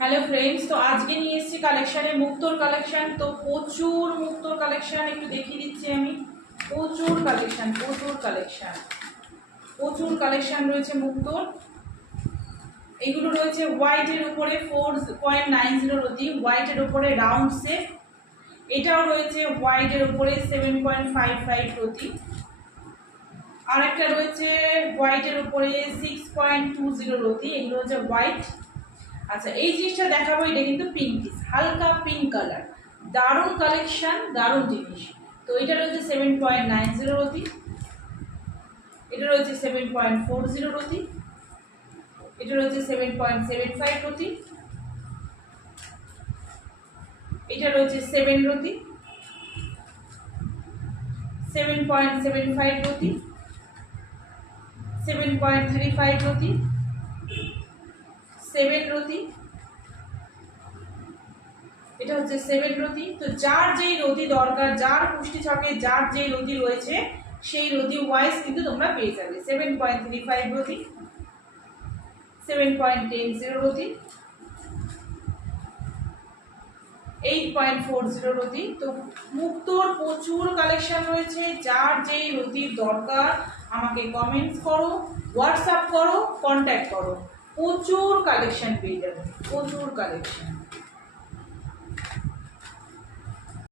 Hello friends, তো আজকে নিয়ে এসেছি কালেকশানে মুক্তোর কালেকশান। তো প্রচুর মুক্তোর কালেকশান একটু দেখিয়ে দিচ্ছি আমি। প্রচুর কালেকশান রয়েছে মুক্তোর। এগুলো রয়েছে হোয়াইটের উপরে 4.90 রতি, হোয়াইটের উপরে রাউন্ড শেপ। এটাও রয়েছে হোয়াইটের উপরে 7.55 রতি। আর একটা রয়েছে হোয়াইটের উপরে 6.20 রতি। এগুলো হচ্ছে হোয়াইট। আচ্ছা, এই জিনিসটা দেখাবো, এটা কিন্তু পিঙ্ক পিস, হালকা পিঙ্ক কালার, দারুণ কালেকশন, দারুণ জিনিস। তো এটা রয়েছে 7.90 রতি, এটা রয়েছে 7.40 রতি, এটা রয়েছে 7.75 রতি, এটা রয়েছে 7 রতি, 7.75 রতি, 7.35 রতি, 7 রতি, এটা হচ্ছে 7 রতি। তো যার যেই রতি দরকার, যার পুষ্টি ছকে যার যেই রতি রয়েছে সেই রতি ওয়াইজ কিন্তু তোমরা পেয়ে যাবে। 7.35 রতি, 7.10 রতি, 8.40 রতি। তো মুক্তোর প্রচুর কালেকশন রয়েছে। যার যেই রতির দরকার আমাকে কমেন্টস করো, হোয়াটসঅ্যাপ করো, কন্ট্যাক্ট করো, প্রচুর কালেকশন পেয়ে যাবে, প্রচুর কালেকশন।